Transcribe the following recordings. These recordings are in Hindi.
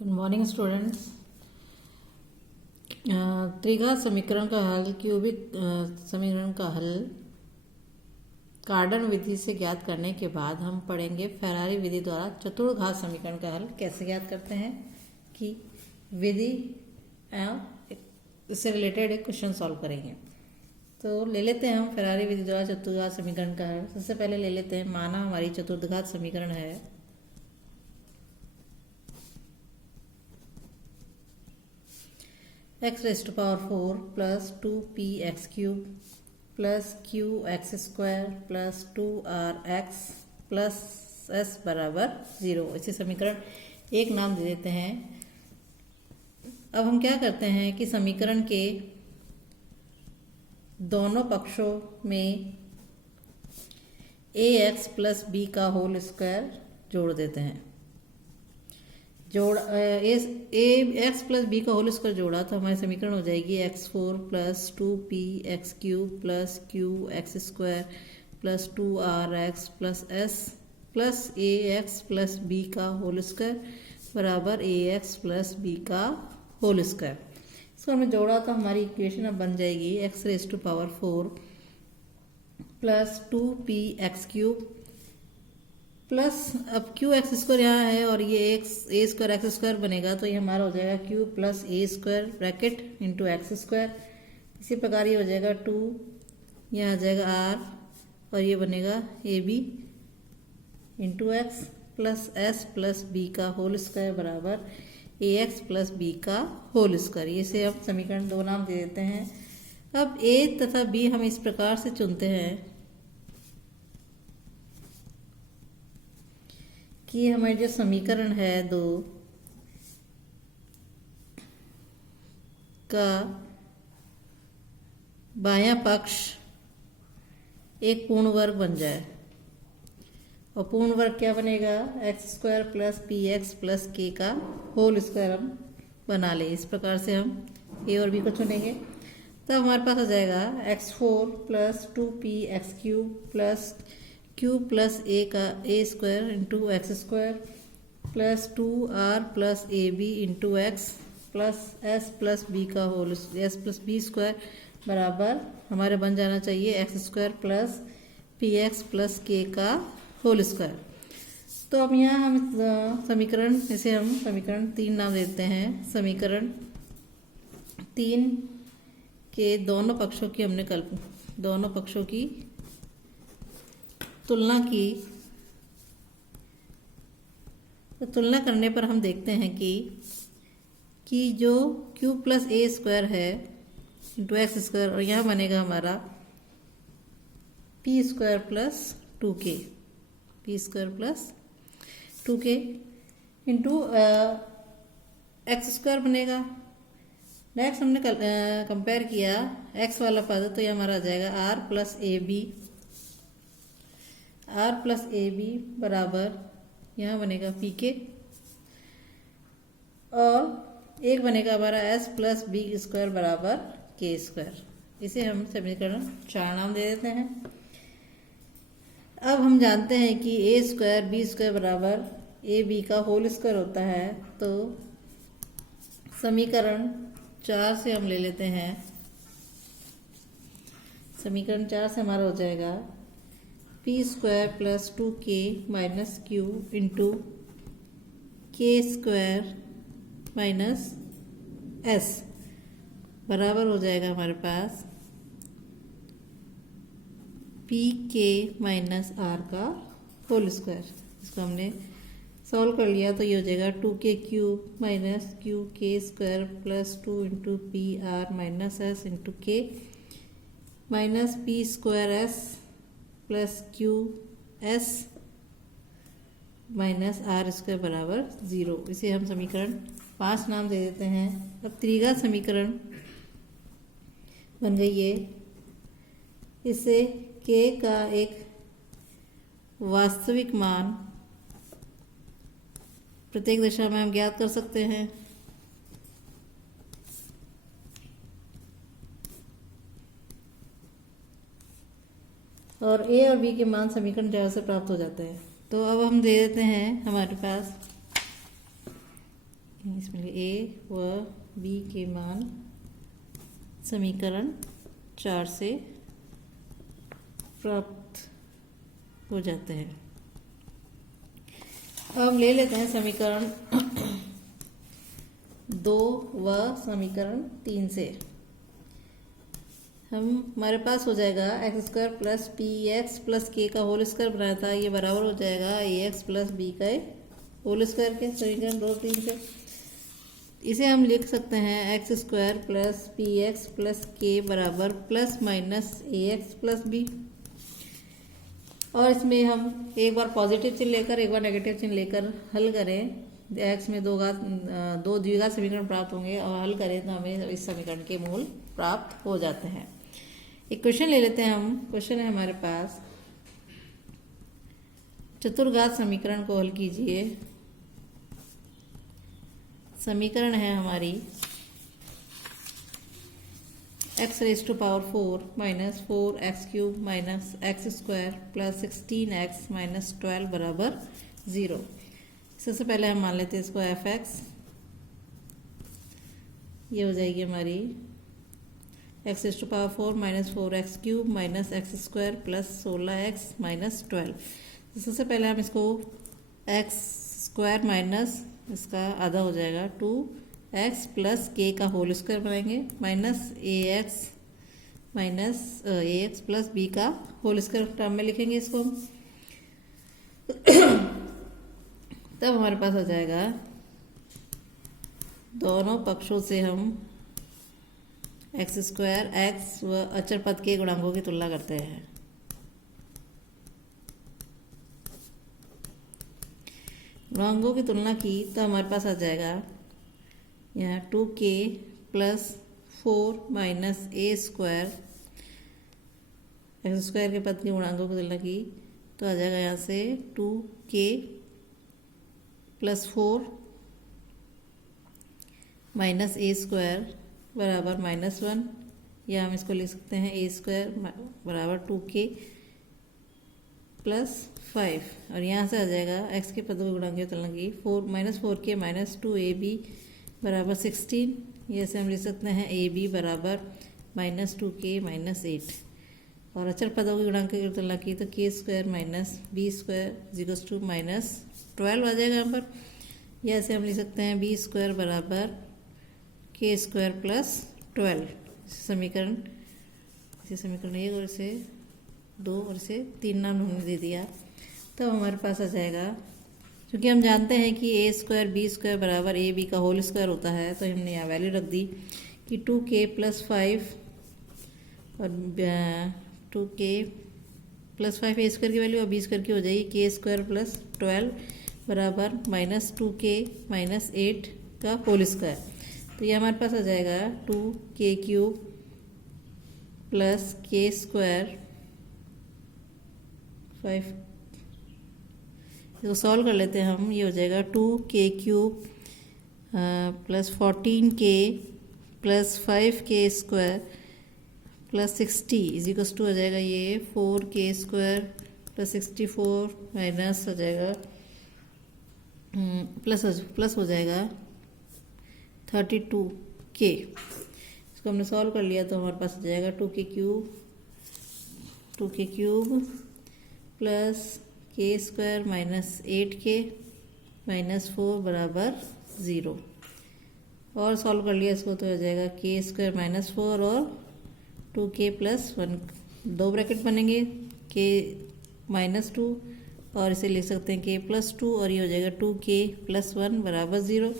Good morning students. त्रिघात समीकरण का हल, क्यूबिक समीकरण का हल कार्डन विधि से ज्ञात करने के बाद हम पढ़ेंगे फेरारी विधि द्वारा चतुर्घात समीकरण का हल कैसे ज्ञात करते हैं कि विधि इससे रिलेटेड एक क्वेश्चन सॉल्व करेंगे। तो ले लेते हैं हम फेरारी विधि द्वारा चतुर्घात समीकरण का हल। सबसे पहले ले लेते हैं, माना हमारी चतुर्घात समीकरण है x raise to power 4 plus 2p x cube plus q(x²) plus 2r(x) plus s बराबर 0। इसे समीकरण एक नाम दे देते हैं। अब हम क्या करते हैं कि समीकरण के दोनों पक्षों में ax प्लस b का होल स्क्वायर जोड़ देते हैं। एक्स प्लस बी का होल स्क्वायर जोड़ा तो हमारी समीकरण हो जाएगी x4 plus 2p(x cube) plus q(x²) plus 2r(x) plus s plus ax plus b का होल स्क्वायर बराबर ax प्लस b का होल स्क्वायर। इसको हमने जोड़ा तो हमारी इक्वेशन अब बन जाएगी x raise to power 4 plus 2p(x cube) plus अब q(x²) यहाँ है और ये a²(x²) बनेगा तो ये हमारा हो जाएगा q plus a² bracket into x²। इसी प्रकार ये हो जाएगा 2, यहाँ आ जाएगा r और ये बनेगा ab into x plus s plus b का होल स्क्वायर बराबर ax प्लस b का होल स्क्वायर। इसे हम समीकरण दो नाम दे देते हैं। अब a तथा b हम इस प्रकार से चुनते हैं कि हमारे जो समीकरण है दो का बायां पक्ष एक पूर्ण वर्ग बन जाए और पूर्ण वर्ग क्या बनेगा x² plus px plus k का होल स्क्वायर हम बना ले। इस प्रकार से हम a और b को चुनेंगे तब हमारे पास हो जाएगा x4 plus 2p(x cube) plus q plus a² into x² plus 2r plus ab into x plus s plus b का होल s प्लस b² बराबर हमारे बन जाना चाहिए x² plus px plus k का होल स्क्वायर। तो अब यहाँ हम समीकरण इसे हम समीकरण 3 नाम देते हैं। समीकरण 3 के दोनों पक्षों की हमने दोनों पक्षों की तुलना की। तो तुलना करने पर हम देखते हैं कि जो q प्लस a² है इंटू x² और यहाँ बनेगा हमारा p² plus 2k plus 2k into x² बनेगा। नेक्स्ट हमने कंपेयर किया x वाला पद तो ये हमारा आ जाएगा r प्लस ab बराबर यहाँ बनेगा pk और एक बनेगा हमारा s प्लस b² बराबर k²। इसे हम समीकरण 4 नाम दे देते हैं। अब हम जानते हैं कि a² b² बराबर ab का होल स्क्वायर होता है। तो समीकरण 4 से हम ले लेते हैं। समीकरण 4 से हमारा हो जाएगा p² plus 2k minus q into k² minus s बराबर हो जाएगा हमारे पास pk माइनस r का होल स्क्वायर। इसको हमने सॉल्व कर लिया तो ये हो जाएगा 2k cube minus qk² plus 2 into P R minus s into k minus p² s plus q s minus r² बराबर 0। इसे हम समीकरण 5 नाम दे देते हैं। अब त्रिघात समीकरण बन गई है। इससे k का एक वास्तविक मान प्रत्येक दिशा में हम ज्ञात कर सकते हैं। और a और b के मान समीकरण 4 से प्राप्त हो जाते हैं। तो अब हम दे देते हैं हमारे पास इसमें ए व बी के मान समीकरण 4 से प्राप्त हो जाते हैं। अब हम ले लेते हैं समीकरण 2 व समीकरण 3 से। हमारे पास हो जाएगा x square plus P x plus के का होल स्क्वायर बनाया था, ये बराबर हो जाएगा ए एक्स प्लस बी का होल स्क्वायर के। समीकरण 2 3 से इसे हम लिख सकते हैं x square plus P x plus के बराबर प्लस माइनस ए एक्स प्लस बी। और इसमें हम एक बार पॉजिटिव चिन्ह लेकर एक बार नेगेटिव चिन्ह लेकर हल करें। एक्स में दो द्विघात समीकरण प्राप्त होंगे और हल करें तो हमें इस समीकरण के मूल प्राप्त हो जाते हैं। एक क्वेश्चन ले लेते हैं हम। क्वेश्चन है हमारे पास, चतुर्घात समीकरण को हल कीजिए। समीकरण है हमारी x raise to power 4 minus 4x³ minus x square plus 16x minus 12 बराबर 0। सबसे पहले हम मान लेते हैं इसको f(x). ये हो जाएगी हमारी x raise to power 4 minus 4x³ minus x square plus 16x minus 12। सबसे पहले हम इसको एक्स स्क्वायर माइनस इसका आधा हो जाएगा 2x प्लस के का होल स्क्वायर बनाएंगे माइनस ax प्लस बी का होल स्क्वायर टर्म में लिखेंगे इसको हम। तब हमारे पास आ जाएगा, दोनों पक्षों से हम एक्स स्क्वायर एक्स व अचर पद के गुणांकों की तुलना करते हैं। गुणांकों की तुलना की तो हमारे पास आ जाएगा यहाँ 2k प्लस 4 माइनस ए स्क्वायर। एक्स स्क्वायर के पद के गुणांकों की तुलना की तो आ जाएगा यहाँ से 2k प्लस 4 माइनस ए स्क्वायर बराबर -1, या हम इसको लिख सकते हैं ए स्क्वायर बराबर 2k प्लस 5। और यहाँ से आ जाएगा एक्स के पदों के गुणांक की तुलना की 4k माइनस 2ab बराबर 16। ये से हम लिख सकते हैं ab बराबर -2k माइनस 8। और अचर पदों के गुणांक की तुलना की तो k square minus b square equals to -12 आ जाएगा यहाँ पर। यह से हम लिख सकते हैं b स्क्वायर बराबर k स्क्वायर प्लस 12। समीकरण 1 और इसे 2 और इसे 3 नाम हमने दे दिया। तो हमारे पास आ जाएगा, क्योंकि हम जानते हैं कि ए स्क्वायर बी स्क्वायर बराबर ए बी का होल स्क्वायर होता है, तो हमने यहाँ वैल्यू रख दी कि 2k प्लस 5 और 2k प्लस 5 ए स्क्वायर की वैल्यू और बी स्क्वायर की हो जाएगी k स्क्वायर प्लस 12 बराबर -2k माइनस 8 का होल स्क्वायर। तो ये हमारे पास आ जाएगा 2k³ प्लस k स्क्वायर 5। इसको सॉल्व कर लेते हैं हम। ये हो जाएगा 2k³ plus 14k plus 5k square plus 60 equals to आ जाएगा ये 4k स्क्वायर प्लस 64 माइनस हो जाएगा प्लस हो जाएगा 32k। इसको हमने सॉल्व कर लिया तो हमारे पास आ जाएगा 2k³ plus k square minus 8k minus 4 बराबर 0। और सॉल्व कर लिया इसको तो हो जाएगा k स्क्वायर माइनस 4 और 2k प्लस 1, 2 ब्रैकेट बनेंगे k माइनस 2 और इसे लिख सकते हैं k प्लस 2 और ये हो जाएगा 2k प्लस 1 बराबर 0।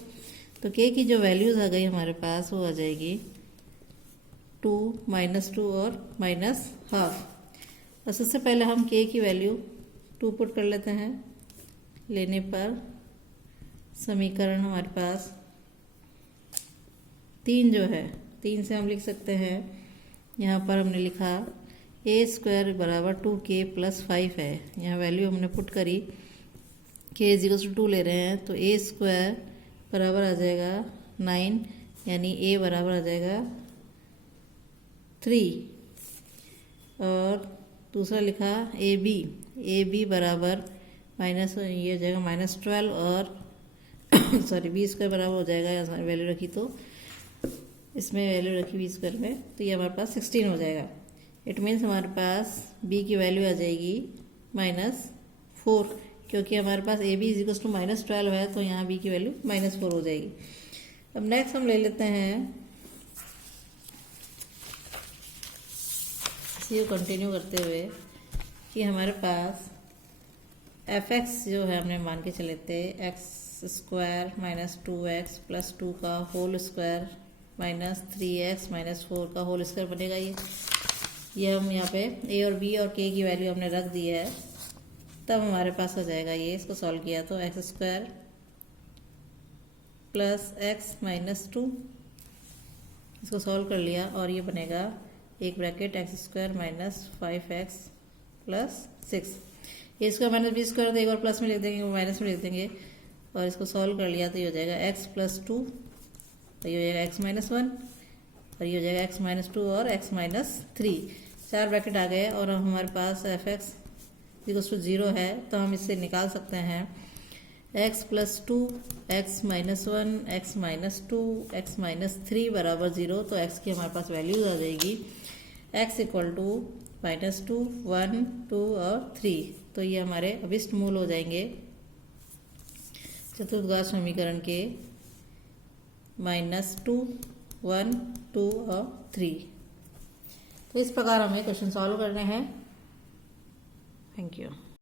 तो k की जो वैल्यूज़ आ गई हमारे पास वो आ जाएगी 2 -2 और -12। और सबसे पहले हम k की वैल्यू 2 पुट कर लेते हैं। लेने पर समीकरण हमारे पास 3 जो है 3 से हम लिख सकते हैं, यहाँ पर हमने लिखा a स्क्वायर बराबर 2k प्लस 5 है। यहाँ वैल्यू हमने पुट करी k = 2 ले रहे हैं तो a स्क्वायर बराबर आ जाएगा 9, यानी a बराबर आ जाएगा 3। और दूसरा लिखा ab बराबर ये हो जाएगा -12 और सॉरी बी स्क्वायर बराबर हो जाएगा, यहाँ वैल्यू रखी तो इसमें वैल्यू रखी बी स्क्वायर में, तो ये हमारे पास 16 हो जाएगा। इट मीन्स हमारे पास बी की वैल्यू आ जाएगी -4, क्योंकि हमारे पास A B is equal to -12 है, तो यहाँ बी की वैल्यू -4 हो जाएगी। अब नेक्स्ट हम ले लेते हैं, इसी को कंटिन्यू करते हुए कि हमारे पास एफ एक्स जो है हमने मान के चले थे x² - 2x + 2 का होल स्क्वायर -3x - 4 का होल स्क्वायर बनेगा। ये हम यहाँ पे a और b और k की वैल्यू हमने रख दी है, तब हमारे पास हो जाएगा ये। इसको सॉल्व किया तो x² + x - 2, इसको सॉल्व कर लिया और ये बनेगा एक ब्रैकेट x² - 5x + 6। ये स्क्वायर माइनस बी स्क्वायर एक और प्लस में लिख देंगे, वो माइनस में लिख देंगे, और इसको सॉल्व कर लिया तो ये हो जाएगा x + 2, तो ये हो जाएगा x - 1, और ये हो जाएगा x - 2 और x - 3। 4 ब्रैकेट आ गए और अब हमारे पास एफ एक्स इक्वल टू 0 है, तो हम इससे निकाल सकते हैं x + 2, x - 1, x - 2, x - 3 बराबर 0। तो x की हमारे पास वैल्यूज आ जाएगी x इक्वल टू -2, 1, 2 और 3। तो ये हमारे अभिष्ट मूल हो जाएंगे चतुर्भुज समीकरण के -2, 1, 2 और 3। तो इस प्रकार हमें क्वेश्चन सॉल्व करने हैं। Thank you.